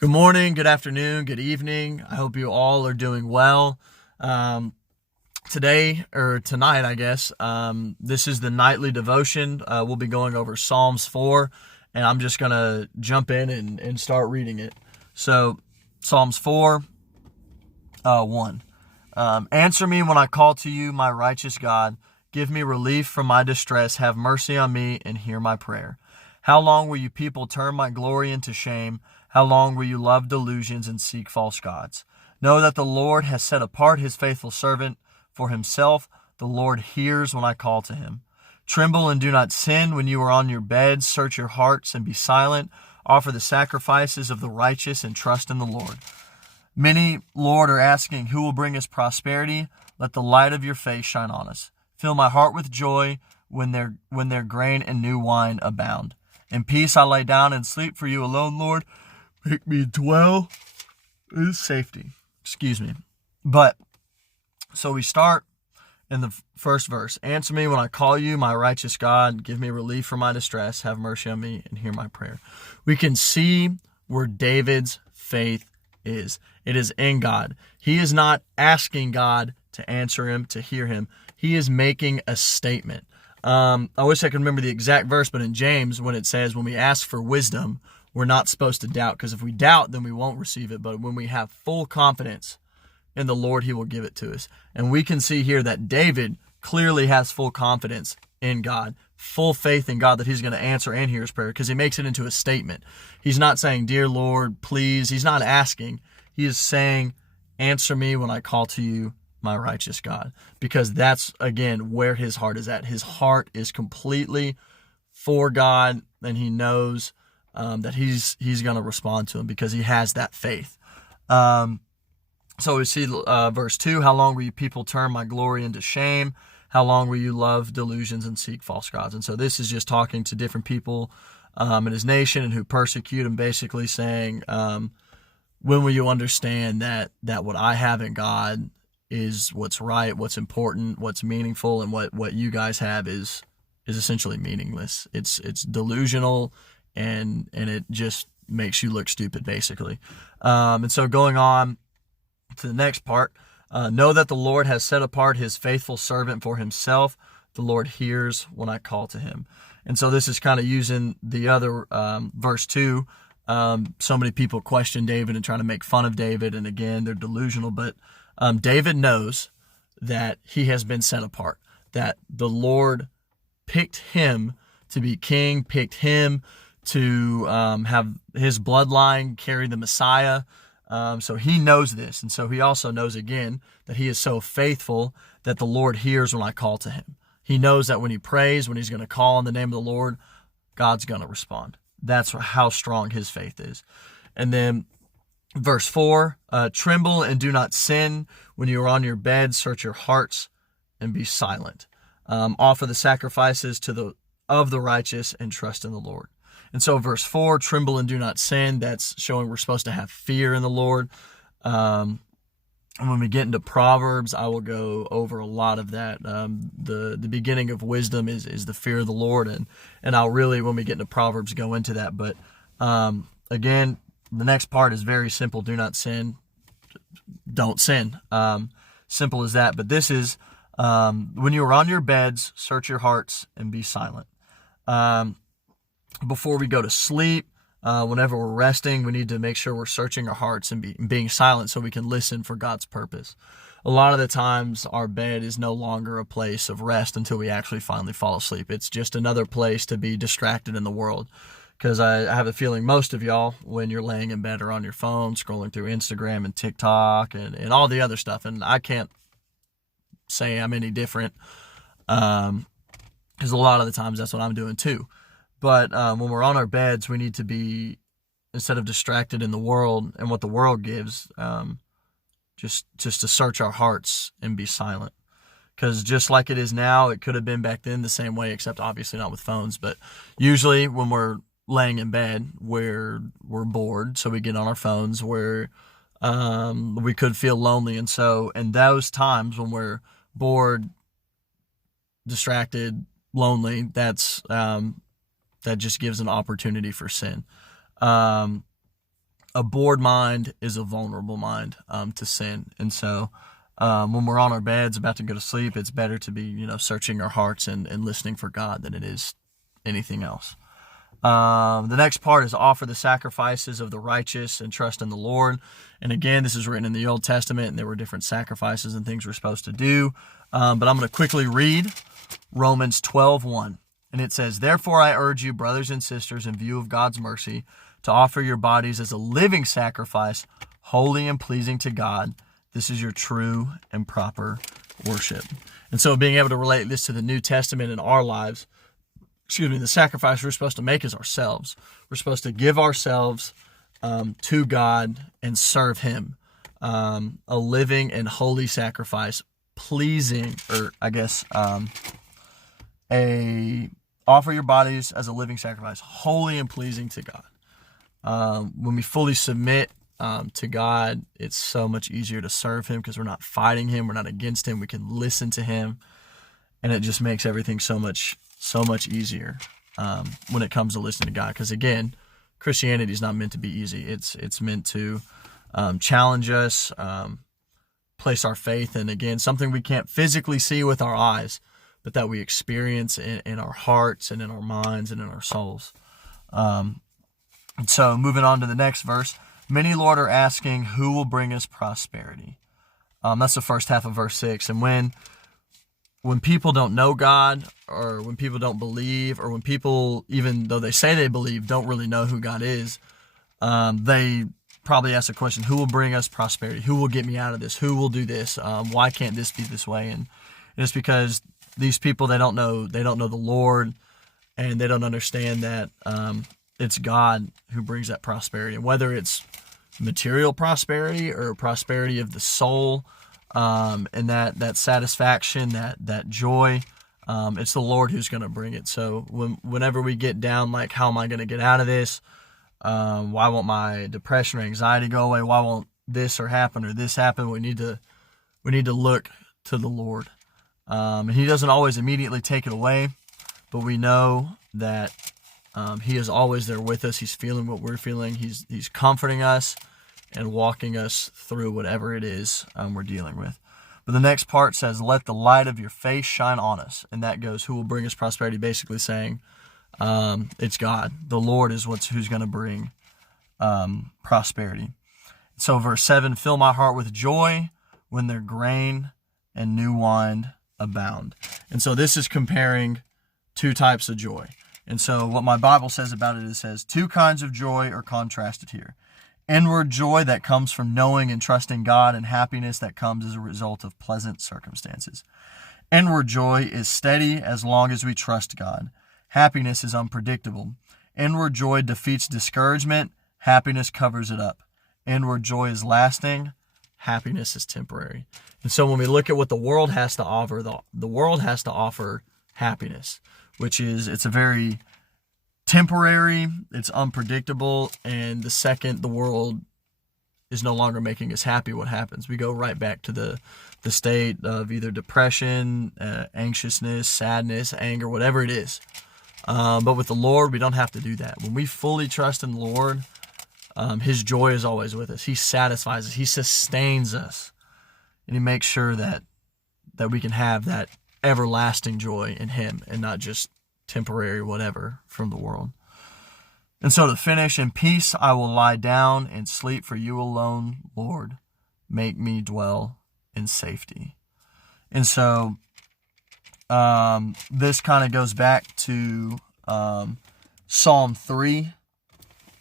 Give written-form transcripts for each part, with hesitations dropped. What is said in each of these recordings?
Good morning, good afternoon, good evening. I hope you all are doing well. Today, or tonight, I guess, this is the nightly devotion. We'll be going over Psalms 4, and I'm just going to jump in and start reading it. So, Psalms 4, 1. Answer me when I call to you, my righteous God. Give me relief from my distress. Have mercy on me and hear my prayer. How long will you people turn my glory into shame? How long will you love delusions and seek false gods? Know that the Lord has set apart his faithful servant for himself. The Lord hears when I call to him. Tremble and do not sin when you are on your beds. Search your hearts and be silent. Offer the sacrifices of the righteous and trust in the Lord. Many, Lord, are asking, who will bring us prosperity? Let the light of your face shine on us. Fill my heart with joy when their grain and new wine abound. In peace I lay down and sleep, for you alone, Lord, make me dwell in safety. So we start in the first verse. Answer me when I call you, my righteous God. Give me relief from my distress. Have mercy on me and hear my prayer. We can see where David's faith is. It is in God. He is not asking God to answer him, to hear him. He is making a statement. I wish I could remember the exact verse, but in James, when it says, when we ask for wisdom, we're not supposed to doubt, because if we doubt, then we won't receive it. But when we have full confidence in the Lord, he will give it to us. And we can see here that David clearly has full confidence in God, full faith in God that he's going to answer and hear his prayer, because he makes it into a statement. He's not saying, dear Lord, please. He's not asking. He is saying, answer me when I call to you, my righteous God, because that's, again, where his heart is at. His heart is completely for God, and he knows that he's going to respond to him because he has that faith. So we see verse 2, how long will you people turn my glory into shame? How long will you love delusions and seek false gods? And so this is just talking to different people in his nation and who persecute him, basically saying, when will you understand that what I have in God is what's right, what's important, what's meaningful, and what you guys have is essentially meaningless. It's delusional, and it just makes you look stupid, basically. And so going on to the next part, know that the Lord has set apart his faithful servant for himself. The Lord hears when I call to him. And so this is kind of using the other verse 2. So many people question David and trying to make fun of David, and again, they're delusional, but David knows that he has been set apart, that the Lord picked him to be king, picked him to have his bloodline carry the Messiah. So he knows this. And so he also knows, again, that he is so faithful that the Lord hears when I call to him. He knows that when he prays, when he's going to call on the name of the Lord, God's going to respond. That's how strong his faith is. And then verse 4, tremble and do not sin. When you are on your bed, search your hearts and be silent. Offer the sacrifices of the righteous and trust in the Lord. And so verse 4, tremble and do not sin, that's showing we're supposed to have fear in the Lord. And when we get into Proverbs, I will go over a lot of that. The beginning of wisdom is the fear of the Lord, and I'll really, when we get into Proverbs, go into that. But again, the next part is very simple. Do not sin. Don't sin. Simple as that. But this is, when you are on your beds, search your hearts and be silent. Before we go to sleep, whenever we're resting, we need to make sure we're searching our hearts and being silent so we can listen for God's purpose. A lot of the times, our bed is no longer a place of rest until we actually finally fall asleep. It's just another place to be distracted in the world. Because I have a feeling most of y'all, when you're laying in bed, are on your phone, scrolling through Instagram and TikTok and all the other stuff. And I can't say I'm any different, because a lot of the times that's what I'm doing too. But when we're on our beds, we need to be, instead of distracted in the world and what the world gives, just to search our hearts and be silent. Because just like it is now, it could have been back then the same way, except obviously not with phones. But usually when we're laying in bed, we're bored, so we get on our phones, where we could feel lonely. And so in those times when we're bored, distracted, lonely, that just gives an opportunity for sin. a bored mind is a vulnerable mind to sin. And so when we're on our beds about to go to sleep, it's better to be, searching our hearts and listening for God than it is anything else. The next part is offer the sacrifices of the righteous and trust in the Lord. And again, this is written in the Old Testament, and there were different sacrifices and things we're supposed to do. But I'm going to quickly read Romans 12:1. And it says, "Therefore I urge you, brothers and sisters, in view of God's mercy, to offer your bodies as a living sacrifice, holy and pleasing to God. This is your true and proper worship." And so being able to relate this to the New Testament in our lives, the sacrifice we're supposed to make is ourselves. We're supposed to give ourselves to God and serve Him. A living and holy sacrifice, pleasing, offer your bodies as a living sacrifice, holy and pleasing to God. When we fully submit to God, it's so much easier to serve Him because we're not fighting Him, we're not against Him, we can listen to Him, and it just makes everything so much easier when it comes to listening to God. Because again, Christianity is not meant to be easy. It's meant to challenge us, place our faith in, again, something we can't physically see with our eyes, but that we experience in our hearts and in our minds and in our souls. And so moving on to the next verse, many, Lord, are asking, who will bring us prosperity? That's the first half of verse 6. And when people don't know God, or when people don't believe, or when people, even though they say they believe, don't really know who God is, they probably ask the question, who will bring us prosperity? Who will get me out of this? Who will do this? Why can't this be this way? And it's because these people, they don't know the Lord, and they don't understand that it's God who brings that prosperity. And whether it's material prosperity or prosperity of the soul, and that satisfaction, that joy, it's the Lord who's going to bring it. So whenever we get down, like, how am I going to get out of this? Why won't my depression or anxiety go away? Why won't this or this happen? We need to look to the Lord. And He doesn't always immediately take it away, but we know that He is always there with us. He's feeling what we're feeling. He's comforting us and walking us through whatever it is we're dealing with. But the next part says, let the light of your face shine on us. And that goes, who will bring us prosperity? Basically saying, it's God. The Lord is who's going to bring prosperity. So verse 7, fill my heart with joy when their grain and new wine abound. And so this is comparing two types of joy. And so what my Bible says about it, it says two kinds of joy are contrasted here. Inward joy that comes from knowing and trusting God, and happiness that comes as a result of pleasant circumstances. Inward joy is steady as long as we trust God. Happiness is unpredictable. Inward joy defeats discouragement. Happiness covers it up. Inward joy is lasting. Happiness is temporary. And so when we look at what the world has to offer, the world has to offer happiness, which is, it's a very temporary, it's unpredictable, and the second the world is no longer making us happy, what happens? We go right back to the state of either depression, anxiousness, sadness, anger, whatever it is. But with the Lord, we don't have to do that. When we fully trust in the Lord, His joy is always with us. He satisfies us. He sustains us. And He makes sure that we can have that everlasting joy in Him and not just temporary whatever from the world. And so to finish, in peace I will lie down and sleep, for you alone, Lord, make me dwell in safety. And so this kind of goes back to Psalm 3,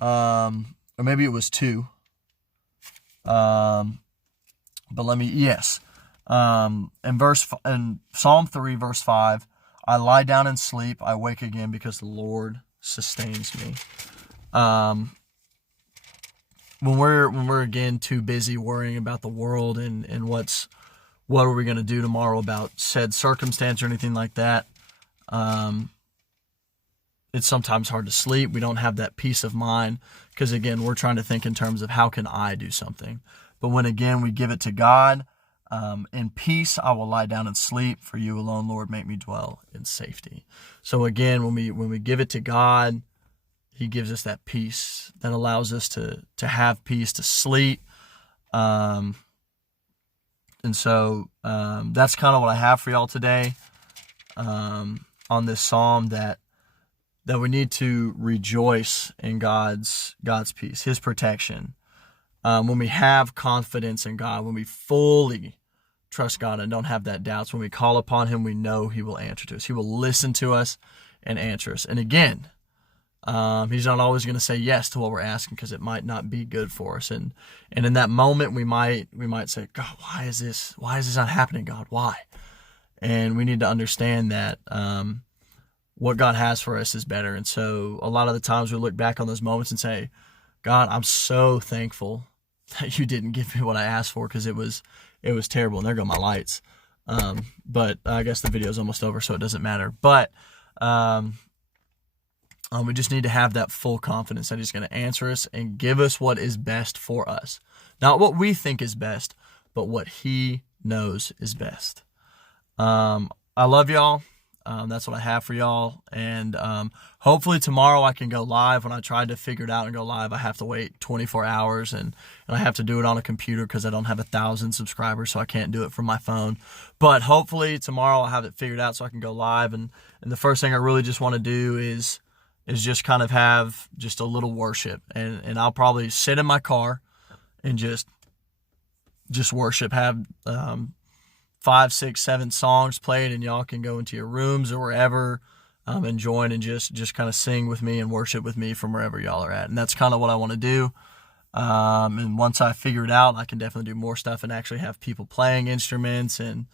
or maybe it was 2. In Psalm 3, verse 5, I lie down and sleep, I wake again because the Lord sustains me. When we're again too busy worrying about the world and what are we going to do tomorrow about said circumstance or anything like that, it's sometimes hard to sleep. We don't have that peace of mind because, again, we're trying to think in terms of how can I do something. But when, again, we give it to God, in peace I will lie down and sleep, for you alone, Lord, make me dwell in safety. So again, when we give it to God, He gives us that peace that allows us to have peace, to sleep. And so that's kind of what I have for y'all today on this psalm, that we need to rejoice in God's peace, His protection. When we have confidence in God, when we fully trust God and don't have that doubts, when we call upon Him, we know He will answer to us. He will listen to us and answer us. And again, He's not always going to say yes to what we're asking, because it might not be good for us. And in that moment, we might say, God, why is this not happening, God? Why? And we need to understand that what God has for us is better. And so a lot of the times we look back on those moments and say, God, I'm so thankful that you didn't give me what I asked for, because it was terrible. And there go my lights. But I guess the video's almost over, so it doesn't matter. But we just need to have that full confidence that He's going to answer us and give us what is best for us. Not what we think is best, but what He knows is best. I love y'all. That's what I have for y'all. And hopefully tomorrow I can go live. When I tried to figure it out and go live, I have to wait 24 hours, and I have to do it on a computer because I don't have 1,000 subscribers, so I can't do it from my phone. But hopefully tomorrow I'll have it figured out so I can go live. And the first thing I really just want to do is just kind of have just a little worship. And I'll probably sit in my car and just worship, have 5, 6, 7 songs played, and y'all can go into your rooms or wherever and join and just kind of sing with me and worship with me from wherever y'all are at. And that's kind of what I want to do. And once I figure it out, I can definitely do more stuff and actually have people playing instruments and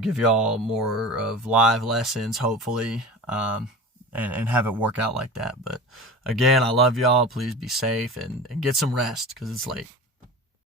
give y'all more of live lessons, hopefully, and have it work out like that. But again, I love y'all. Please be safe and get some rest, because it's late.